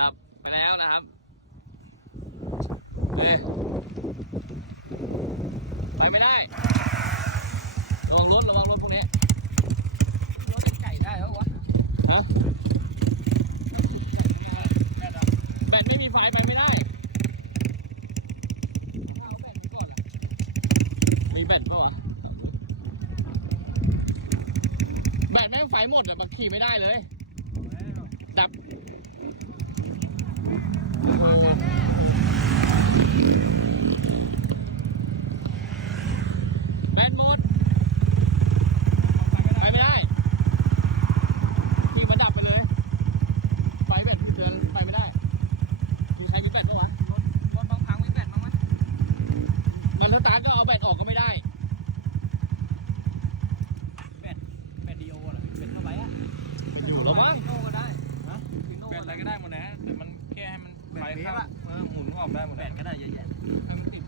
ดับไปแล้วนะครับเฮ้ยไปไม่ได้ระวังรถระวังรถพวกนี้รถเป็นไก่ได้แล้ววะฮะแบตไม่มีไฟไปไม่ได้มีแบตปะวะแบตแม่งไฟหมดอะมันขี่ไม่ได้เลย ดับแบตหมดไปไม่ได้ขี่มาดับไปเลย ไฟแบตเดินไปไม่ได้มีใครมีแบตปะวะรถรถบางพังมีแบตบ้างไหมมันสตาร์ทก็เอา แบตก็ได้เยอะแยะมัน